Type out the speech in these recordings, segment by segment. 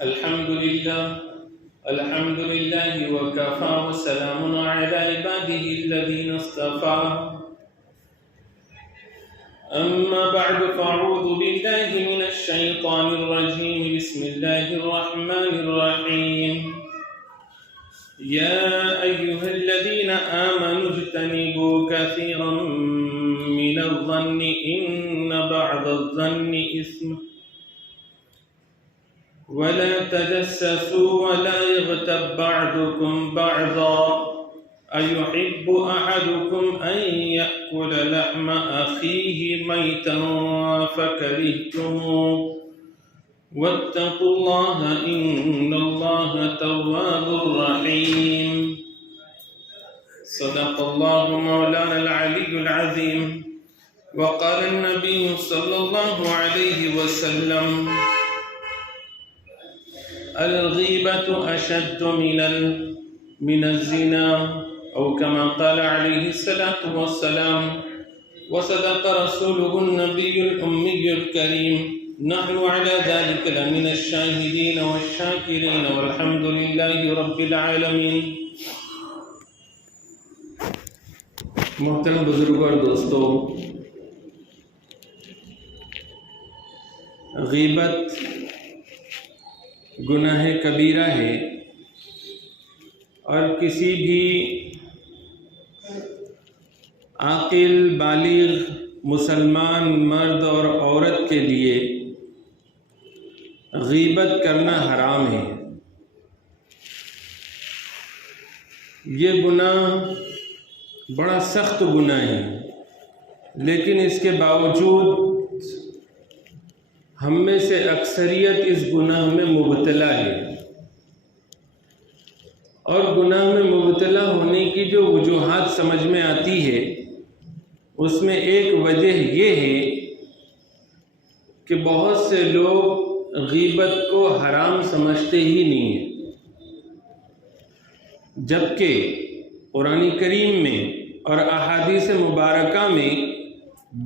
الحمد لله وكفى وسلام على عباده الذين اصطفى. أما بعد فأعوذ بالله من الشيطان الرجيم. بسم الله الرحمن الرحيم. يا أيها الذين آمنوا اجتنبوا كثيرا من الظن إن بعض الظن إثم ولا تجسسوا ولا يغتب بعضكم بعضا أيحب أحدكم أن يأكل لحم أخيه ميتا فكرهتموه واتقوا الله إن الله تواب رحيم. صدق الله مولانا العلي العظيم. وقال النبي صلى الله عليه وسلم الغيبة أشد من الزنا أو كما قال عليه الصلاة والسلام. وصدق رسوله النبي الأمي الكريم. نحن على ذلك لمن الشاهدين والشاكرين والحمد لله رب العالمين. محترم بزرگوں اور دوستو، غیبت گناہ کبیرہ ہے اور کسی بھی عاقل بالغ مسلمان مرد اور عورت کے لیے غیبت کرنا حرام ہے. یہ گناہ بڑا سخت گناہ ہے، لیکن اس کے باوجود ہم میں سے اکثریت اس گناہ میں مبتلا ہے. اور گناہ میں مبتلا ہونے کی جو وجوہات سمجھ میں آتی ہے، اس میں ایک وجہ یہ ہے کہ بہت سے لوگ غیبت کو حرام سمجھتے ہی نہیں ہیں، جبکہ قرآن کریم میں اور احادیث مبارکہ میں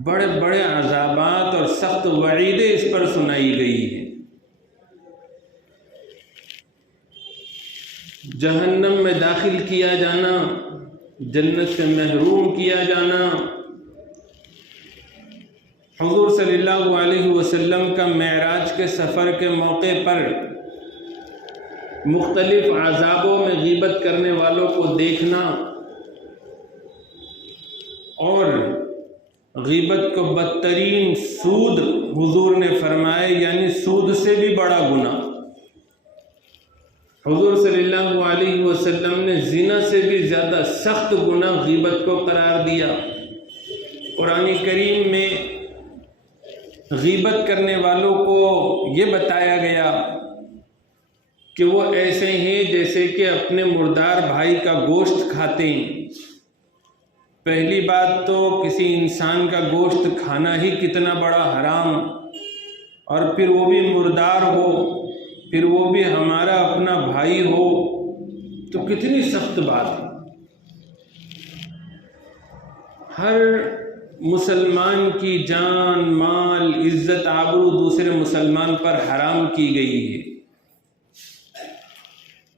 بڑے بڑے عذابات اور سخت وعیدیں اس پر سنائی گئی ہیں. جہنم میں داخل کیا جانا، جنت سے محروم کیا جانا. حضور صلی اللہ علیہ وسلم کا معراج کے سفر کے موقع پر مختلف عذابوں میں غیبت کرنے والوں کو دیکھنا اور غیبت کو بدترین سود حضور نے فرمائے، یعنی سود سے بھی بڑا گناہ. حضور صلی اللہ علیہ وسلم نے زنا سے بھی زیادہ سخت گناہ غیبت کو قرار دیا. قرآن کریم میں غیبت کرنے والوں کو یہ بتایا گیا کہ وہ ایسے ہیں جیسے کہ اپنے مردار بھائی کا گوشت کھاتے ہیں. پہلی بات تو کسی انسان کا گوشت کھانا ہی کتنا بڑا حرام، اور پھر وہ بھی مردار ہو، پھر وہ بھی ہمارا اپنا بھائی ہو، تو کتنی سخت بات ہے. ہر مسلمان کی جان، مال، عزت، آبرو دوسرے مسلمان پر حرام کی گئی ہے.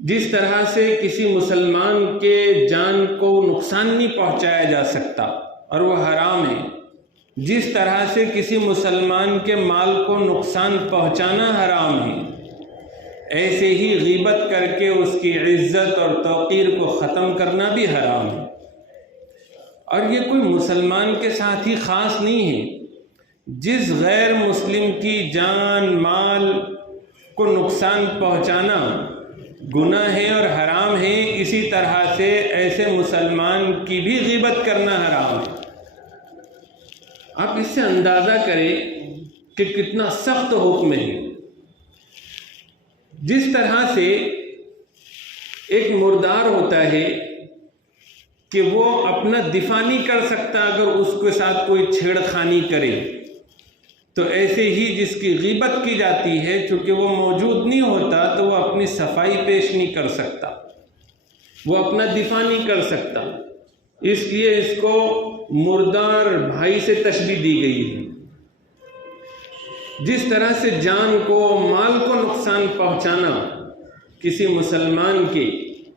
جس طرح سے کسی مسلمان کے جان کو نقصان نہیں پہنچایا جا سکتا اور وہ حرام ہے، جس طرح سے کسی مسلمان کے مال کو نقصان پہنچانا حرام ہے، ایسے ہی غیبت کر کے اس کی عزت اور توقیر کو ختم کرنا بھی حرام ہے. اور یہ کوئی مسلمان کے ساتھ ہی خاص نہیں ہے. جس غیر مسلم کی جان، مال کو نقصان پہنچانا گناہ ہے اور حرام ہے، اسی طرح سے ایسے مسلمان کی بھی غیبت کرنا حرام ہے. آپ اس سے اندازہ کریں کہ کتنا سخت حکم ہے. جس طرح سے ایک مردار ہوتا ہے کہ وہ اپنا دفاع نہیں کر سکتا اگر اس کے ساتھ کوئی چھیڑ خانی کرے، تو ایسے ہی جس کی غیبت کی جاتی ہے، چونکہ وہ موجود نہیں ہوتا تو وہ اپنی صفائی پیش نہیں کر سکتا، وہ اپنا دفاع نہیں کر سکتا. اس لیے اس کو مردار بھائی سے تشبیہ دی گئی ہے. جس طرح سے جان کو مال کو نقصان پہنچانا کسی مسلمان کے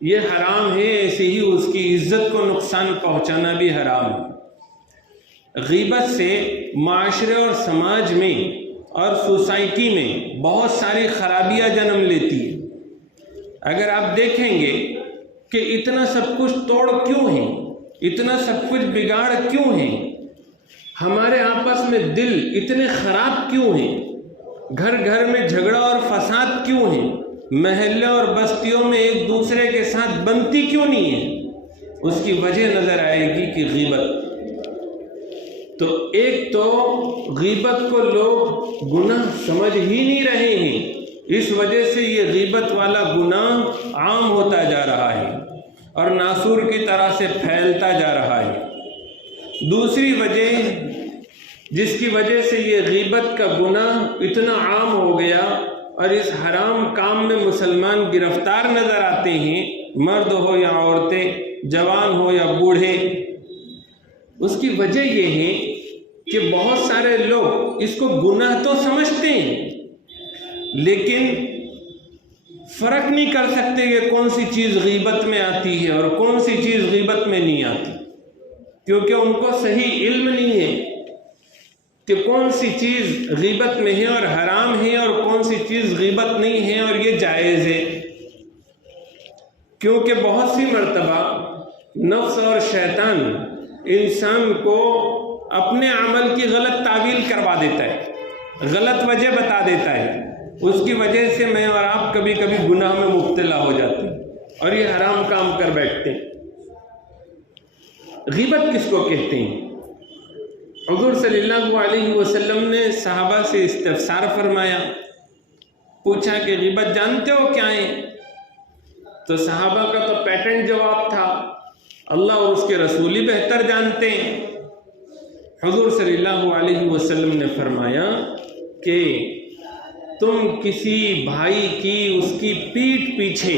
یہ حرام ہے، ایسے ہی اس کی عزت کو نقصان پہنچانا بھی حرام ہے۔ غیبت سے معاشرے اور سماج میں اور سوسائٹی میں بہت ساری خرابیاں جنم لیتی ہیں۔ اگر آپ دیکھیں گے کہ اتنا سب کچھ توڑ کیوں ہے، اتنا سب کچھ بگاڑ کیوں ہے، ہمارے آپس میں دل اتنے خراب کیوں ہیں، گھر گھر میں جھگڑا اور فساد کیوں ہے، محلے اور بستیوں میں ایک دوسرے کے ساتھ بنتی کیوں نہیں ہے، اس کی وجہ نظر آئے گی کہ غیبت۔ تو ایک تو غیبت کو لوگ گناہ سمجھ ہی نہیں رہے ہیں، اس وجہ سے یہ غیبت والا گناہ عام ہوتا جا رہا ہے اور ناسور کی طرح سے پھیلتا جا رہا ہے۔ دوسری وجہ جس کی وجہ سے یہ غیبت کا گناہ اتنا عام ہو گیا اور اس حرام کام میں مسلمان گرفتار نظر آتے ہیں، مرد ہو یا عورتیں، جوان ہو یا بوڑھے، اس کی وجہ یہ ہے کہ بہت سارے لوگ اس کو گناہ تو سمجھتے ہیں لیکن فرق نہیں کر سکتے کہ کون سی چیز غیبت میں آتی ہے اور کون سی چیز غیبت میں نہیں آتی، کیونکہ ان کو صحیح علم نہیں ہے کہ کون سی چیز غیبت میں ہے اور حرام ہے اور کون سی چیز غیبت نہیں ہے اور یہ جائز ہے۔ کیونکہ بہت سی مرتبہ نفس اور شیطان انسان کو اپنے عمل کی غلط تعویل کروا دیتا ہے، غلط وجہ بتا دیتا ہے، اس کی وجہ سے میں اور آپ کبھی کبھی گناہ میں مبتلا ہو جاتے ہیں اور یہ حرام کام کر بیٹھتے ہیں۔ غیبت کس کو کہتے ہیں؟ حضور صلی اللہ علیہ وسلم نے صحابہ سے استفسار فرمایا، پوچھا کہ غیبت جانتے ہو کیا ہے؟ تو صحابہ کا تو پیٹنٹ جواب تھا، اللہ اور اس کے رسول ہی بہتر جانتے ہیں۔ حضور صلی اللہ علیہ وسلم نے فرمایا کہ تم کسی بھائی کی اس کی پیٹھ پیچھے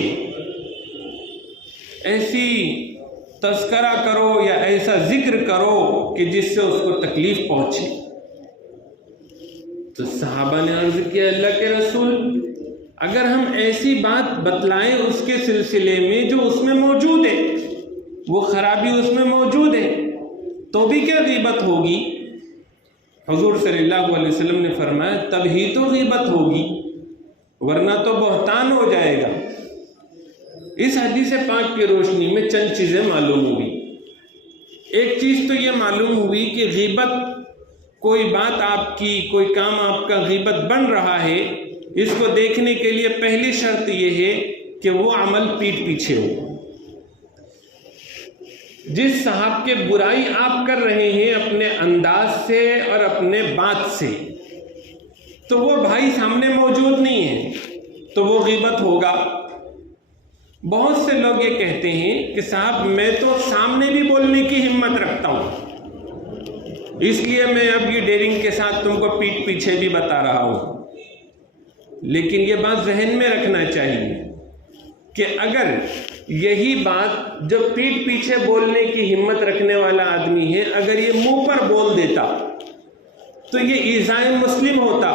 ایسی تذکرہ کرو یا ایسا ذکر کرو کہ جس سے اس کو تکلیف پہنچے۔ تو صحابہ نے عرض کیا اللہ کے رسول، اگر ہم ایسی بات بتلائیں اس کے سلسلے میں جو اس میں موجود ہے، وہ خرابی اس میں موجود ہے، تو بھی کیا غیبت ہوگی؟ حضور صلی اللہ علیہ وسلم نے فرمایا تب ہی تو غیبت ہوگی، ورنہ تو بہتان ہو جائے گا۔ اس حدیث پاک کی روشنی میں چند چیزیں معلوم ہوئی۔ ایک چیز تو یہ معلوم ہوئی کہ غیبت، کوئی بات آپ کی، کوئی کام آپ کا غیبت بن رہا ہے، اس کو دیکھنے کے لیے پہلی شرط یہ ہے کہ وہ عمل پیٹھ پیچھے ہو۔ جس صاحب کے برائی آپ کر رہے ہیں اپنے انداز سے اور اپنے بات سے، تو وہ بھائی سامنے موجود نہیں ہے تو وہ غیبت ہوگا۔ بہت سے لوگ یہ کہتے ہیں کہ صاحب میں تو سامنے بھی بولنے کی ہمت رکھتا ہوں، اس لیے میں اب یہ ڈیرنگ کے ساتھ تم کو پیٹھ پیچھے بھی بتا رہا ہوں۔ لیکن یہ بات ذہن میں رکھنا چاہیے کہ اگر یہی بات جو پیٹھ پیچھے بولنے کی ہمت رکھنے والا آدمی ہے، اگر یہ منہ پر بول دیتا تو یہ ایذائے مسلم ہوتا،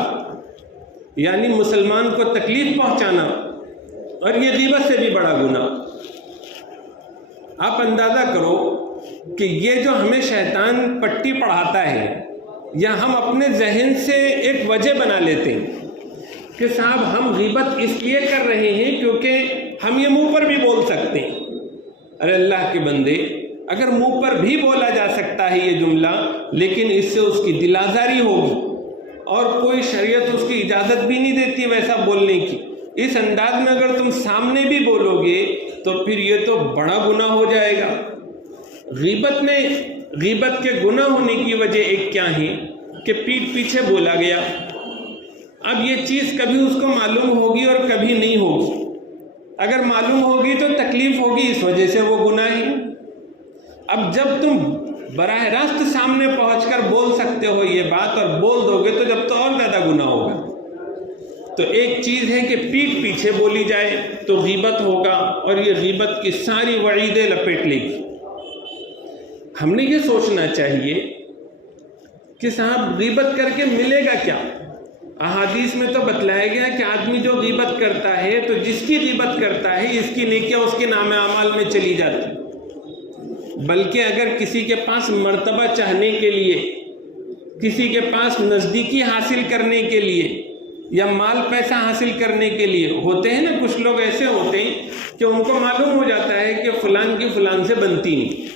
یعنی مسلمان کو تکلیف پہنچانا، اور یہ غیبت سے بھی بڑا گناہ۔ آپ اندازہ کرو کہ یہ جو ہمیں شیطان پٹی پڑھاتا ہے، یا ہم اپنے ذہن سے ایک وجہ بنا لیتے ہیں کہ صاحب ہم غیبت اس لیے کر رہے ہیں کیونکہ ہم یہ منہ پر بھی بول سکتے ہیں۔ ارے اللہ کے بندے، اگر منہ پر بھی بولا جا سکتا ہے یہ جملہ، لیکن اس سے اس کی دل آزاری ہوگی اور کوئی شریعت اس کی اجازت بھی نہیں دیتی ویسا بولنے کی، اس انداز میں اگر تم سامنے بھی بولو گے تو پھر یہ تو بڑا گناہ ہو جائے گا۔ غیبت میں غیبت کے گناہ ہونے کی وجہ ایک کیا ہے کہ پیٹھ پیچھے بولا گیا۔ اب یہ چیز کبھی اس کو معلوم ہوگی اور کبھی نہیں ہوگی۔ اگر معلوم ہوگی تو تکلیف ہوگی، اس وجہ سے وہ گناہ ہے۔ اب جب تم براہ راست سامنے پہنچ کر بول سکتے ہو یہ بات اور بول دو گے تو جب تو اور زیادہ گناہ ہوگا۔ تو ایک چیز ہے کہ پیٹھ پیچھے بولی جائے تو غیبت ہوگا، اور یہ غیبت کی ساری وعیدیں لپیٹ لے گی۔ ہم نے یہ سوچنا چاہیے کہ صاحب غیبت کر کے ملے گا کیا؟ احادیث میں تو بتلایا گیا کہ آدمی جو غیبت کرتا ہے تو جس کی غیبت کرتا ہے اس کی نیکیاں اس کے نام اعمال میں چلی جاتی، بلکہ اگر کسی کے پاس مرتبہ چاہنے کے لیے، کسی کے پاس نزدیکی حاصل کرنے کے لیے یا مال پیسہ حاصل کرنے کے لیے، ہوتے ہیں نا کچھ لوگ ایسے ہوتے ہیں کہ ان کو معلوم ہو جاتا ہے کہ فلان کی فلان سے بنتی نہیں،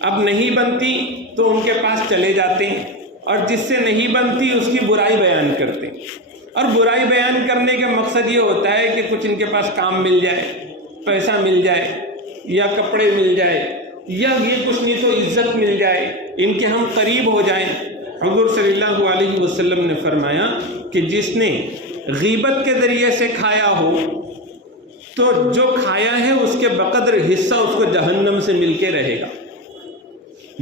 اب نہیں بنتی تو ان کے پاس چلے جاتے ہیں، اور جس سے نہیں بنتی اس کی برائی بیان کرتے ہیں، اور برائی بیان کرنے کا مقصد یہ ہوتا ہے کہ کچھ ان کے پاس کام مل جائے، پیسہ مل جائے، یا کپڑے مل جائے، یا یہ کچھ نہیں تو عزت مل جائے، ان کے ہم قریب ہو جائیں۔ حضور صلی اللہ علیہ وسلم نے فرمایا کہ جس نے غیبت کے ذریعے سے کھایا ہو تو جو کھایا ہے اس کے بقدر حصہ اس کو جہنم سے مل کے رہے گا،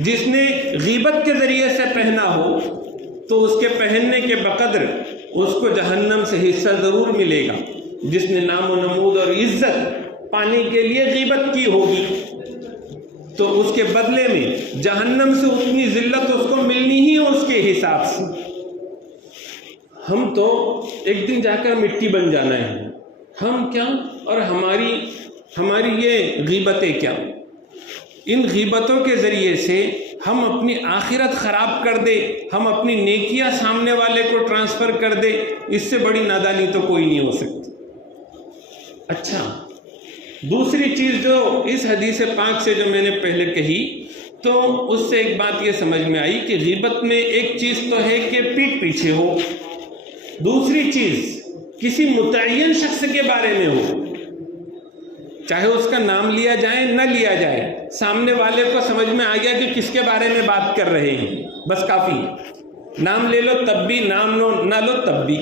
جس نے غیبت کے ذریعے سے پہنا ہو تو اس کے پہننے کے بقدر اس کو جہنم سے حصہ ضرور ملے گا، جس نے نام و نمود اور عزت پانے کے لیے غیبت کی ہوگی تو اس کے بدلے میں جہنم سے اتنی ذلت اس کو ملنی ہی ہے اس کے حساب سے۔ ہم تو ایک دن جا کر مٹی بن جانا ہے، ہم کیا اور ہماری یہ غیبتیں کیا۔ ان غیبتوں کے ذریعے سے ہم اپنی آخرت خراب کر دے، ہم اپنی نیکیاں سامنے والے کو ٹرانسفر کر دے، اس سے بڑی نادانی تو کوئی نہیں ہو سکتی۔ اچھا، دوسری چیز جو اس حدیث پاک سے جو میں نے پہلے کہی تو اس سے ایک بات یہ سمجھ میں آئی کہ غیبت میں ایک چیز تو ہے کہ پیٹھ پیچھے ہو، دوسری چیز کسی متعین شخص کے بارے میں ہو، چاہے اس کا نام لیا جائے نہ لیا جائے، سامنے والے کو سمجھ میں آ گیا کہ کس کے بارے میں بات کر رہے ہیں، بس کافی ہے۔ نام لے لو تب بھی، نام نہ لو تب بھی۔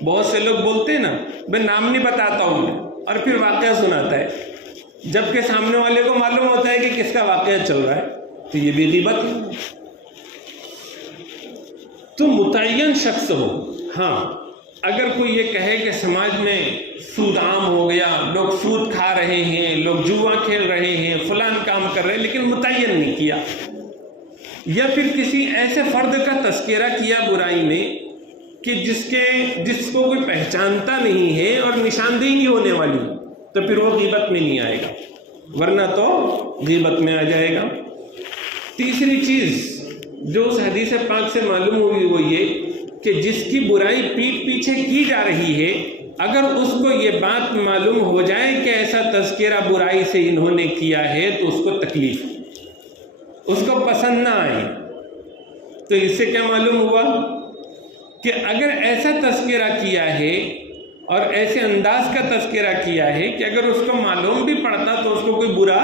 بہت سے لوگ بولتے ہیں نا میں نام نہیں بتاتا ہوں میں، اور پھر واقعہ سناتا ہے، جبکہ سامنے والے کو معلوم ہوتا ہے کہ کس کا واقعہ چل رہا ہے، تو یہ بھی غیبت ہے۔ تو متعین شخص ہو۔ ہاں، اگر کوئی یہ کہے کہ سماج میں سود عام ہو گیا، لوگ سود کھا رہے ہیں، لوگ جوا کھیل رہے ہیں، فلان کام کر رہے ہیں، لیکن متعین نہیں کیا، یا پھر کسی ایسے فرد کا تذکرہ کیا برائی میں کہ جس کو کوئی پہچانتا نہیں ہے اور نشاندہی نہیں ہونے والی، تو پھر وہ غیبت میں نہیں آئے گا، ورنہ تو غیبت میں آ جائے گا۔ تیسری چیز جو اس حدیث پاک سے معلوم ہوئی وہ یہ کہ جس کی برائی پیٹھ پیچھے کی جا رہی ہے، اگر اس کو یہ بات معلوم ہو جائے کہ ایسا تذکرہ برائی سے انہوں نے کیا ہے تو اس کو تکلیف، اس کو پسند نہ آئے۔ تو اس سے کیا معلوم ہوا کہ اگر ایسا تذکرہ کیا ہے اور ایسے انداز کا تذکرہ کیا ہے کہ اگر اس کو معلوم بھی پڑتا تو اس کو کوئی برا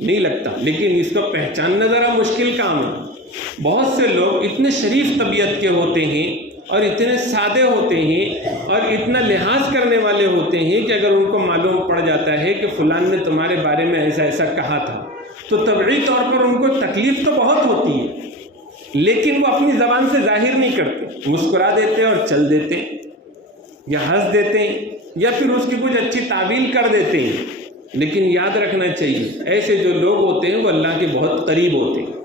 نہیں لگتا، لیکن اس کو پہچاننا ذرا مشکل کام ہے۔ بہت سے لوگ اتنے شریف طبیعت کے ہوتے ہیں اور اتنے سادے ہوتے ہیں اور اتنا لحاظ کرنے والے ہوتے ہیں کہ اگر ان کو معلوم پڑ جاتا ہے کہ فلان نے تمہارے بارے میں ایسا ایسا کہا تھا تو طبعی طور پر ان کو تکلیف تو بہت ہوتی ہے، لیکن وہ اپنی زبان سے ظاہر نہیں کرتے، مسکرا دیتے اور چل دیتے، یا ہنس دیتے ہیں، یا پھر اس کی کچھ اچھی تعویل کر دیتے ہیں۔ لیکن یاد رکھنا چاہیے ایسے جو لوگ ہوتے ہیں وہ اللہ کے بہت قریب ہوتے ہیں،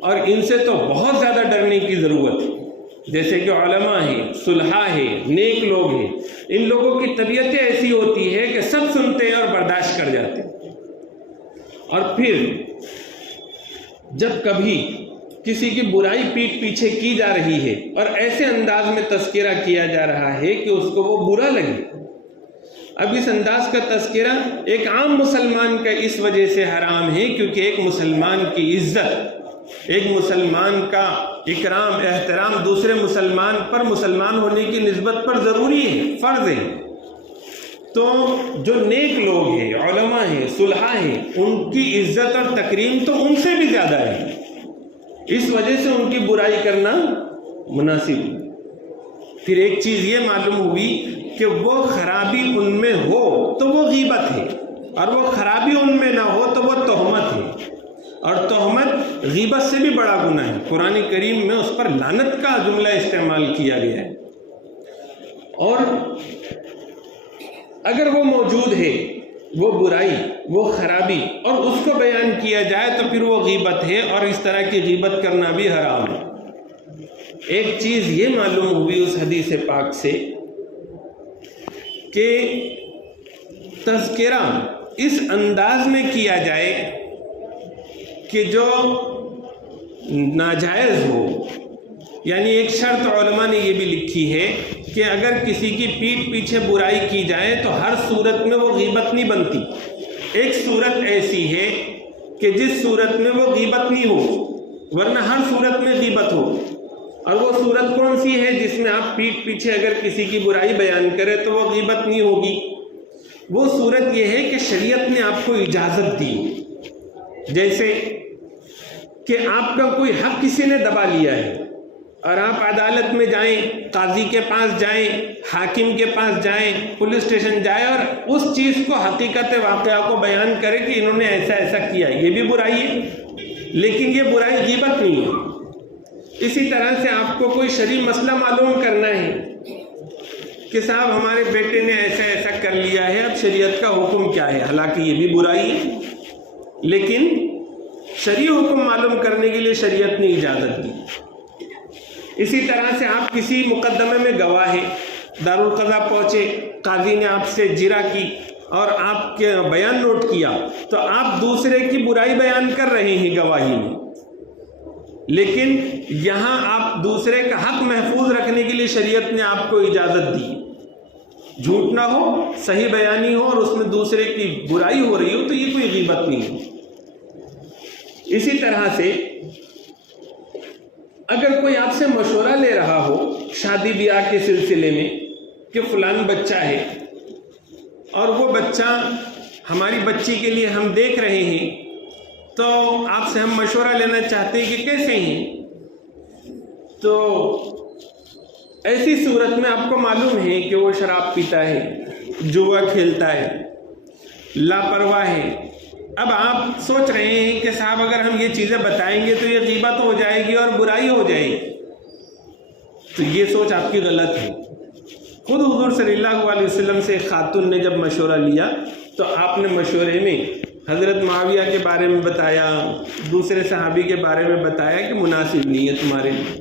اور ان سے تو بہت زیادہ ڈرنے کی ضرورت ہے۔ جیسے کہ علماء ہیں، صلحاء ہیں، نیک لوگ ہیں، ان لوگوں کی طبیعتیں ایسی ہوتی ہے کہ سب سنتے ہیں اور برداشت کر جاتے ہیں، اور پھر جب کبھی کسی کی برائی پیٹھ پیچھے کی جا رہی ہے اور ایسے انداز میں تذکرہ کیا جا رہا ہے کہ اس کو وہ برا لگے، اب اس انداز کا تذکرہ ایک عام مسلمان کا اس وجہ سے حرام ہے کیونکہ ایک مسلمان کی عزت، ایک مسلمان کا اکرام احترام دوسرے مسلمان پر مسلمان ہونے کی نسبت پر ضروری ہے، فرض ہے۔ تو جو نیک لوگ ہیں، علماء ہیں، صلحاء ہیں، ان کی عزت اور تکریم تو ان سے بھی زیادہ ہے، اس وجہ سے ان کی برائی کرنا مناسب ہے۔ پھر ایک چیز یہ معلوم ہوئی کہ وہ خرابی ان میں ہو تو وہ غیبت ہے، اور وہ خرابی ان میں نہ ہو تو وہ تہمت ہے، اور تہمت غیبت سے بھی بڑا گناہ ہے۔ قرآن کریم میں اس پر لعنت کا جملہ استعمال کیا گیا ہے، اور اگر وہ موجود ہے، وہ برائی، وہ خرابی، اور اس کو بیان کیا جائے تو پھر وہ غیبت ہے، اور اس طرح کی غیبت کرنا بھی حرام ہے۔ ایک چیز یہ معلوم ہوئی اس حدیث پاک سے کہ تذکرہ اس انداز میں کیا جائے کہ جو ناجائز ہو. یعنی ایک شرط علماء نے یہ بھی لکھی ہے کہ اگر کسی کی پیٹھ پیچھے برائی کی جائے تو ہر صورت میں وہ غیبت نہیں بنتی. ایک صورت ایسی ہے کہ جس صورت میں وہ غیبت نہیں ہو، ورنہ ہر صورت میں غیبت ہو. اور وہ صورت کون سی ہے؟ جس میں آپ پیٹھ پیچھے اگر کسی کی برائی بیان کرے تو وہ غیبت نہیں ہوگی. وہ صورت یہ ہے کہ شریعت نے آپ کو اجازت دی. جیسے کہ آپ کا کوئی حق کسی نے دبا لیا ہے اور آپ عدالت میں جائیں، قاضی کے پاس جائیں، حاکم کے پاس جائیں، پولیس اسٹیشن جائیں اور اس چیز کو، حقیقت واقعہ کو بیان کریں کہ انہوں نے ایسا ایسا کیا. یہ بھی برائی ہے، لیکن یہ برائی غیبت نہیں ہے. اسی طرح سے آپ کو کوئی شرعی مسئلہ معلوم کرنا ہے کہ صاحب ہمارے بیٹے نے ایسا ایسا کر لیا ہے، اب شریعت کا حکم کیا ہے. حالانکہ یہ بھی برائی ہے، لیکن شرعی حکم معلوم کرنے کے لیے شریعت نے اجازت دی. اسی طرح سے آپ کسی مقدمے میں گواہ ہیں، دارالقضا پہنچے، قاضی نے آپ سے جرا کی اور آپ کے بیان نوٹ کیا، تو آپ دوسرے کی برائی بیان کر رہے ہیں گواہی میں. لیکن یہاں آپ دوسرے کا حق محفوظ رکھنے کے لیے شریعت نے آپ کو اجازت دی. جھوٹ نہ ہو، صحیح بیانی ہو اور اس میں دوسرے کی برائی ہو رہی ہو تو یہ کوئی غیبت نہیں ہے. اسی طرح سے اگر کوئی آپ سے مشورہ لے رہا ہو شادی بیاہ کے سلسلے میں کہ فلان بچہ ہے اور وہ بچہ ہماری بچی کے لیے ہم دیکھ رہے ہیں، تو آپ سے ہم مشورہ لینا چاہتے ہیں کہ کیسے ہیں، تو ایسی صورت میں آپ کو معلوم ہے کہ وہ شراب پیتا ہے، جوا کھیلتا ہے، لاپرواہ ہے. اب آپ سوچ رہے ہیں کہ صاحب اگر ہم یہ چیزیں بتائیں گے تو یہ غیبت ہو جائے گی اور برائی ہو جائے گی. تو یہ سوچ آپ کی غلط ہے. خود حضور صلی اللہ علیہ وسلم سے خاتون نے جب مشورہ لیا تو آپ نے مشورے میں حضرت معاویہ کے بارے میں بتایا، دوسرے صحابی کے بارے میں بتایا کہ مناسب نہیں ہے تمہارے لیے.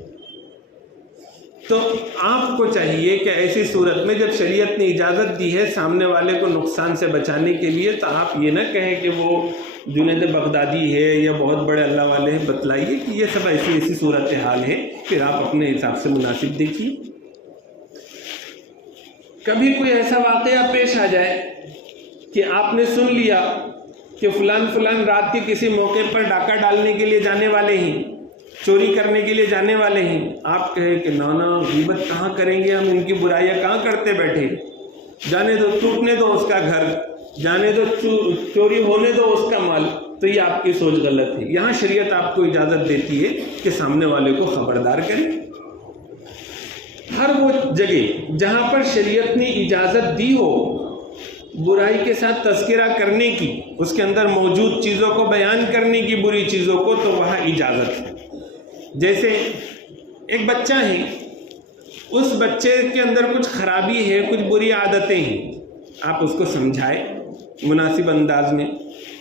تو آپ کو چاہیے کہ ایسی صورت میں جب شریعت نے اجازت دی ہے سامنے والے کو نقصان سے بچانے کے لیے، تو آپ یہ نہ کہیں کہ وہ جنید بغدادی ہے یا بہت بڑے اللہ والے ہیں. بتلائیے کہ یہ سب ایسی ایسی صورتحال ہے، پھر آپ اپنے حساب سے مناسب دیکھیے. کبھی کوئی ایسا واقعہ پیش آ جائے کہ آپ نے سن لیا کہ فلان فلان رات کے کسی موقع پر ڈاکہ ڈالنے کے لیے جانے والے ہیں، چوری کرنے کے لیے جانے والے ہیں. آپ کہیں کہ نانا غیبت کہاں کریں گے، ہم ان کی برائیاں کہاں کرتے بیٹھے، جانے دو، ٹوٹنے دو اس کا گھر، جانے دو، چوری ہونے دو اس کا مال. تو یہ آپ کی سوچ غلط ہے. یہاں شریعت آپ کو اجازت دیتی ہے کہ سامنے والے کو خبردار کریں. ہر وہ جگہ جہاں پر شریعت نے اجازت دی ہو برائی کے ساتھ تذکرہ کرنے کی، اس کے اندر موجود چیزوں کو بیان کرنے کی، بری چیزوں کو، تو وہاں اجازت ہے. جیسے ایک بچہ ہے، اس بچے کے اندر کچھ خرابی ہے، کچھ بری عادتیں ہیں، آپ اس کو سمجھائیں مناسب انداز میں.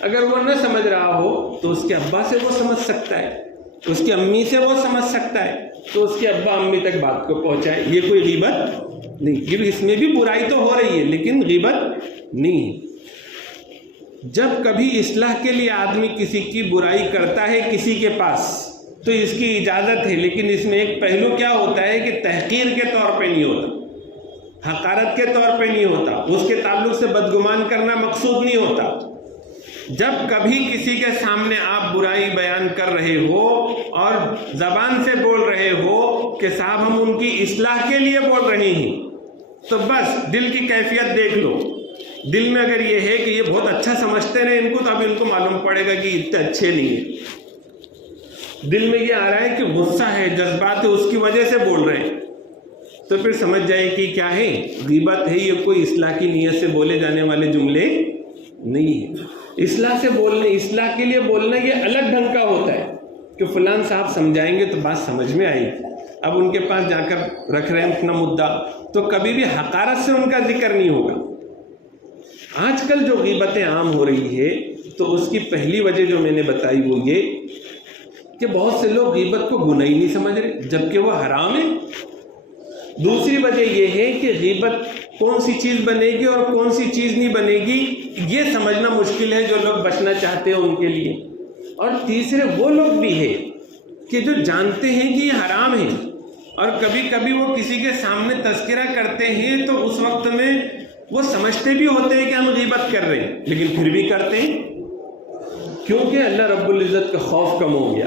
اگر وہ نہ سمجھ رہا ہو تو اس کے ابا سے وہ سمجھ سکتا ہے، اس کی امی سے وہ سمجھ سکتا ہے، تو اس کے ابا امی تک بات کو پہنچائے. یہ کوئی غیبت نہیں. یہ اس میں بھی برائی تو ہو رہی ہے لیکن غیبت نہیں ہے. جب کبھی اصلاح کے لیے آدمی کسی کی برائی کرتا ہے کسی کے پاس تو اس کی اجازت ہے، لیکن اس میں ایک پہلو کیا ہوتا ہے کہ تحقیر کے طور پہ نہیں ہوتا، حقارت کے طور پہ نہیں ہوتا، اس کے تعلق سے بدگمان کرنا مقصود نہیں ہوتا. جب کبھی کسی کے سامنے آپ برائی بیان کر رہے ہو اور زبان سے بول رہے ہو کہ صاحب ہم ان کی اصلاح کے لیے بول رہے ہیں، تو بس دل کی کیفیت دیکھ لو. دل میں اگر یہ ہے کہ یہ بہت اچھا سمجھتے ہیں ان کو، تو اب ان کو معلوم پڑے گا کہ اتنے اچھے نہیں ہیں. دل میں یہ آ رہا ہے کہ غصہ ہے، جذبات ہے، اس کی وجہ سے بول رہے ہیں، تو پھر سمجھ جائے کہ کیا ہے، غیبت ہے. یہ کوئی اصلاح کی نیت سے بولے جانے والے جملے نہیں ہیں. اصلاح سے بولنے، اصلاح کے لیے بولنا یہ الگ ڈھنگ کا ہوتا ہے کہ فلان صاحب سمجھائیں گے تو بات سمجھ میں آئے گی. اب ان کے پاس جا کر رکھ رہے ہیں اپنا مدعا، تو کبھی بھی حقارت سے ان کا ذکر نہیں ہوگا. آج کل جو غیبتیں عام ہو رہی ہے تو اس کی پہلی وجہ جو میں نے بتائی وہ یہ کہ بہت سے لوگ غیبت کو گناہ ہی نہیں سمجھ رہے جبکہ وہ حرام ہے۔ دوسری وجہ یہ ہے کہ غیبت کون سی چیز بنے گی اور کون سی چیز نہیں بنے گی یہ سمجھنا مشکل ہے جو لوگ بچنا چاہتے ہیں ان کے لیے۔ اور تیسرے وہ لوگ بھی ہیں کہ جو جانتے ہیں کہ یہ حرام ہے اور کبھی کبھی وہ کسی کے سامنے تذکرہ کرتے ہیں تو اس وقت میں وہ سمجھتے بھی ہوتے ہیں کہ ہم غیبت کر رہے ہیں لیکن پھر بھی کرتے ہیں، کیونکہ اللہ رب العزت کا خوف کم ہو گیا،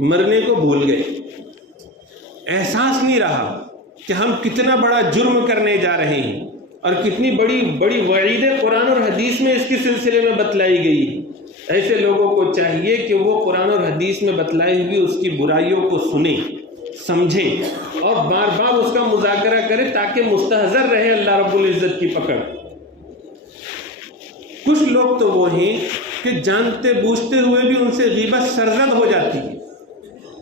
مرنے کو بھول گئے، احساس نہیں رہا کہ ہم کتنا بڑا جرم کرنے جا رہے ہیں اور کتنی بڑی بڑی وعیدیں قرآن اور حدیث میں اس کے سلسلے میں بتلائی گئی ہے۔ ایسے لوگوں کو چاہیے کہ وہ قرآن اور حدیث میں بتلائی ہوئی اس کی برائیوں کو سنیں، سمجھیں اور بار بار اس کا مذاکرہ کریں تاکہ مستحضر رہے اللہ رب العزت کی پکڑ۔ کچھ لوگ تو وہ ہیں کہ جانتے بوجھتے ہوئے بھی ان سے غیبت سرزد ہو جاتی ہے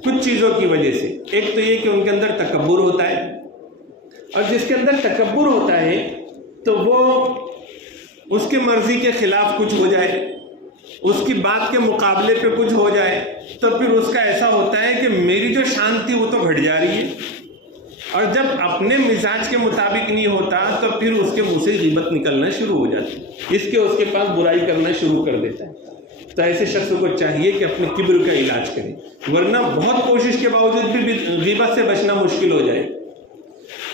کچھ چیزوں کی وجہ سے۔ ایک تو یہ کہ ان کے اندر تکبر ہوتا ہے، اور جس کے اندر تکبر ہوتا ہے تو وہ اس کے مرضی کے خلاف کچھ ہو جائے، اس کی بات کے مقابلے پہ کچھ ہو جائے تو پھر اس کا ایسا ہوتا ہے کہ میری جو شان تھی وہ تو گھٹ جا رہی ہے، اور جب اپنے مزاج کے مطابق نہیں ہوتا تو پھر اس کے منہ سے غیبت نکلنا شروع ہو جاتی ہے، اس کے پاس برائی کرنا شروع کر دیتا ہے۔ تو ایسے شخص کو چاہیے کہ اپنے کبر کا علاج کرے، ورنہ بہت کوشش کے باوجود بھی غیبت سے بچنا مشکل ہو جائے۔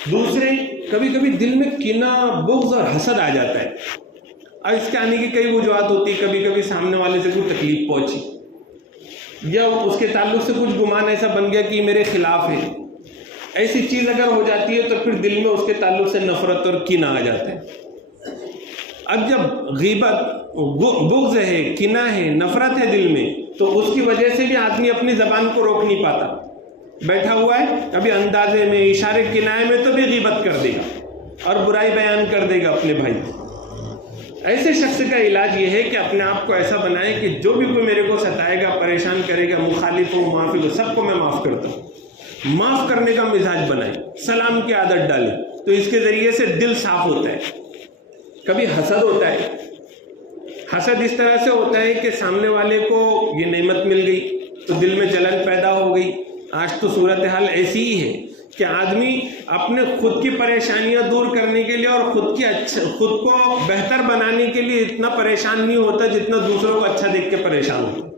دوسرے، کبھی کبھی دل میں کینہ، بغض اور حسد آ جاتا ہے، اور اس کے آنے کی کئی وجوہات ہوتی ہے۔ کبھی کبھی سامنے والے سے کوئی تکلیف پہنچی یا اس کے تعلق سے کچھ گمان ایسا بن گیا کہ یہ میرے خلاف ہے، ایسی چیز اگر ہو جاتی ہے تو پھر دل میں اس کے تعلق سے نفرت اور کینہ آ جاتا ہے۔ اب جب غیبت، بغض ہے، کینہ ہے، نفرت ہے دل میں، تو اس کی وجہ سے بھی آدمی اپنی زبان کو روک نہیں پاتا، بیٹھا ہوا ہے کبھی اندازے میں، اشارے کنائے میں تو بھی غیبت کر دے گا اور برائی بیان کر دے گا اپنے بھائی۔ ایسے شخص کا علاج یہ ہے کہ اپنے آپ کو ایسا بنائے کہ جو بھی کوئی میرے کو ستائے گا، پریشان کرے گا، مخالف ہو، موافق ہو، سب کو میں معاف کرتا ہوں۔ معاف کرنے کا مزاج بنائے، سلام کی عادت ڈالے، تو اس کے ذریعے سے دل صاف ہوتا ہے۔ کبھی حسد ہوتا ہے، حسد اس طرح سے ہوتا ہے کہ سامنے والے کو یہ نعمت مل گئی تو دل میں جلن پیدا ہو گئی۔ آج تو صورتحال ایسی ہی ہے کہ آدمی اپنے خود کی پریشانیاں دور کرنے کے لیے اور خود کو بہتر بنانے کے لیے اتنا پریشان نہیں ہوتا جتنا دوسروں کو اچھا دیکھ کے پریشان ہوتا۔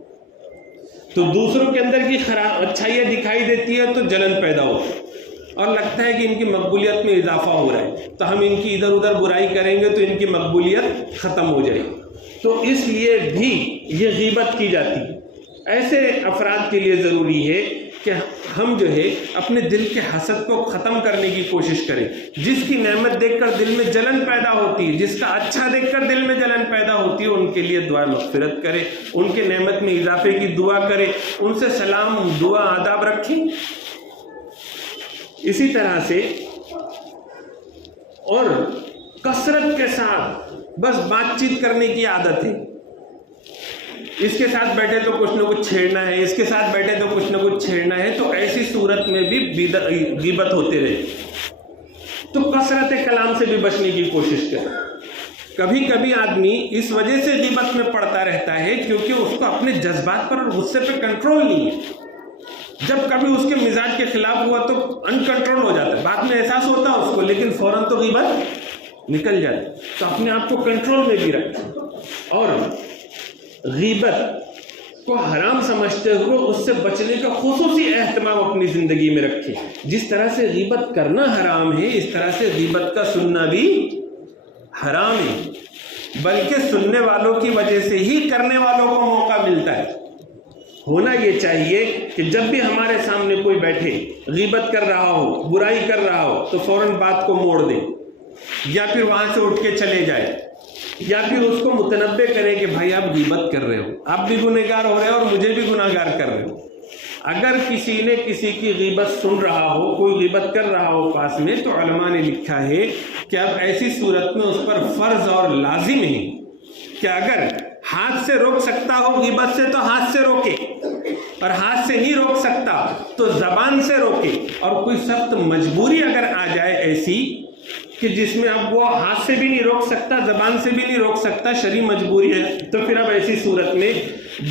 تو دوسروں کے اندر کی اچھائیاں دکھائی دیتی ہے تو جلن پیدا ہوتی ہے اور لگتا ہے کہ ان کی مقبولیت میں اضافہ ہو رہا ہے، تو ہم ان کی ادھر ادھر برائی کریں گے تو ان کی مقبولیت ختم ہو جائے گی۔ تو اس لیے بھی یہ غیبت کی جاتی ہے۔ ایسے افراد کے لیے ضروری ہے کہ ہم جو ہے اپنے دل کے حسد کو ختم کرنے کی کوشش کریں۔ جس کی نعمت دیکھ کر دل میں جلن پیدا ہوتی ہے، جس کا اچھا دیکھ کر دل میں جلن پیدا ہوتی ہے، ان کے لیے دعا مغفرت کرے، ان کے نعمت میں اضافے کی دعا کرے، ان سے سلام، دعا، آداب رکھیں۔ اسی طرح سے اور کثرت کے ساتھ بس بات چیت کرنے کی عادت ہے، اس کے ساتھ بیٹھے تو کچھ نہ کچھ چھیڑنا ہے، اس کے ساتھ بیٹھے تو کچھ نہ کچھ چھیڑنا ہے، تو ایسی صورت میں بھی غیبت ہوتے رہے۔ تو کثرت کلام سے بھی بچنے کی کوشش کریں۔ کبھی کبھی آدمی اس وجہ سے غیبت میں پڑتا رہتا ہے کیونکہ اس کو اپنے جذبات پر اور غصے پہ کنٹرول نہیں ہے۔ جب کبھی اس کے مزاج کے خلاف ہوا تو ان کنٹرول ہو جاتا ہے، بعد میں احساس ہوتا ہے اس کو، لیکن فوراً تو غیبت نکل جاتی۔ تو اپنے آپ کو کنٹرول میں بھی رکھیں اور غیبت کو حرام سمجھتے ہوئے اس سے بچنے کا خصوصی اہتمام اپنی زندگی میں رکھیں۔ جس طرح سے غیبت کرنا حرام ہے، اس طرح سے غیبت کا سننا بھی حرام ہے، بلکہ سننے والوں کی وجہ سے ہی کرنے والوں کو موقع ملتا ہے۔ ہونا یہ چاہیے کہ جب بھی ہمارے سامنے کوئی بیٹھے، غیبت کر رہا ہو، برائی کر رہا ہو، تو فوراً بات کو موڑ دیں یا پھر وہاں سے اٹھ کے چلے جائے، یا پھر اس کو متنبہ کرے کہ بھائی آپ غیبت کر رہے ہو، آپ بھی گنہگار ہو رہے ہو اور مجھے بھی گنہگار کر رہے ہو۔ اگر کسی نے کسی کی غیبت سن رہا ہو، کوئی غیبت کر رہا ہو پاس میں، تو علماء نے لکھا ہے کہ اب ایسی صورت میں اس پر فرض اور لازم ہے کہ اگر ہاتھ سے روک سکتا ہو غیبت سے تو ہاتھ سے روکے، اور ہاتھ سے نہیں روک سکتا تو زبان سے روکے۔ اور کوئی سخت مجبوری اگر آ جائے ایسی کہ جس میں اب وہ ہاتھ سے بھی نہیں روک سکتا، زبان سے بھی نہیں روک سکتا، شرعی مجبوری ہے، تو پھر اب ایسی صورت میں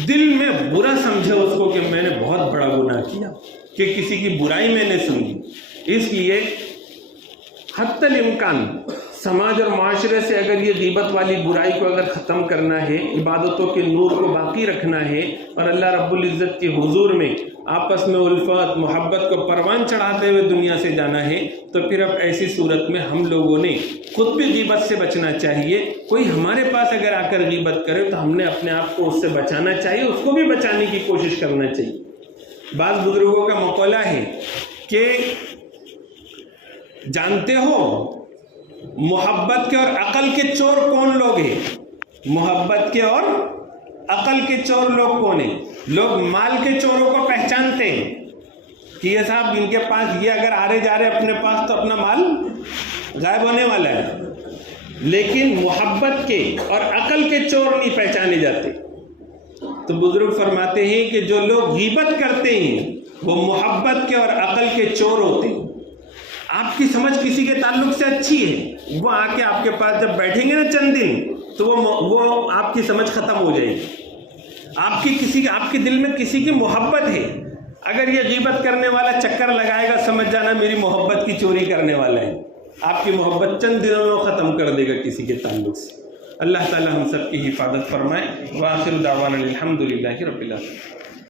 دل میں برا سمجھے اس کو کہ میں نے بہت بڑا گناہ کیا، کہ کسی کی برائی میں نے سنی. اس لیے حتی الامکان سماج اور معاشرے سے اگر یہ غیبت والی برائی کو اگر ختم کرنا ہے، عبادتوں کے نور کو باقی رکھنا ہے اور اللہ رب العزت کے حضور میں آپس میں الفت محبت کو پروان چڑھاتے ہوئے دنیا سے جانا ہے، تو پھر اب ایسی صورت میں ہم لوگوں نے خود بھی غیبت سے بچنا چاہیے. کوئی ہمارے پاس اگر آ کر غیبت کرے تو ہم نے اپنے آپ کو اس سے بچانا چاہیے، اس کو بھی بچانے کی کوشش کرنا چاہیے. بعض بزرگوں کا مقولہ ہے کہ جانتے ہو محبت کے اور عقل کے چور کون لوگ ہیں؟ محبت کے اور عقل کے چور لوگ کون ہیں؟ لوگ مال کے چوروں کو پہچانتے ہیں کہ یہ صاحب ان کے پاس یہ اگر آ رہے جا رہے اپنے پاس تو اپنا مال غائب ہونے والا ہے، لیکن محبت کے اور عقل کے چور نہیں پہچانے جاتے. تو بزرگ فرماتے ہیں کہ جو لوگ غیبت کرتے ہیں وہ محبت کے اور عقل کے چور ہوتے ہیں. آپ کی سمجھ کسی کے تعلق سے اچھی ہے، وہ آ کے آپ کے پاس جب بیٹھیں گے نا چند دن تو وہ آپ کی سمجھ ختم ہو جائے گی. آپ کے دل میں کسی کی محبت ہے، اگر یہ غیبت کرنے والا چکر لگائے گا سمجھ جانا میری محبت کی چوری کرنے والا ہے. آپ کی محبت چند دنوں میں ختم کر دے گا کسی کے تعلق سے. اللہ تعالی ہم سب کی حفاظت فرمائے. وآخر دعوانا الحمدللہ رب العالمین.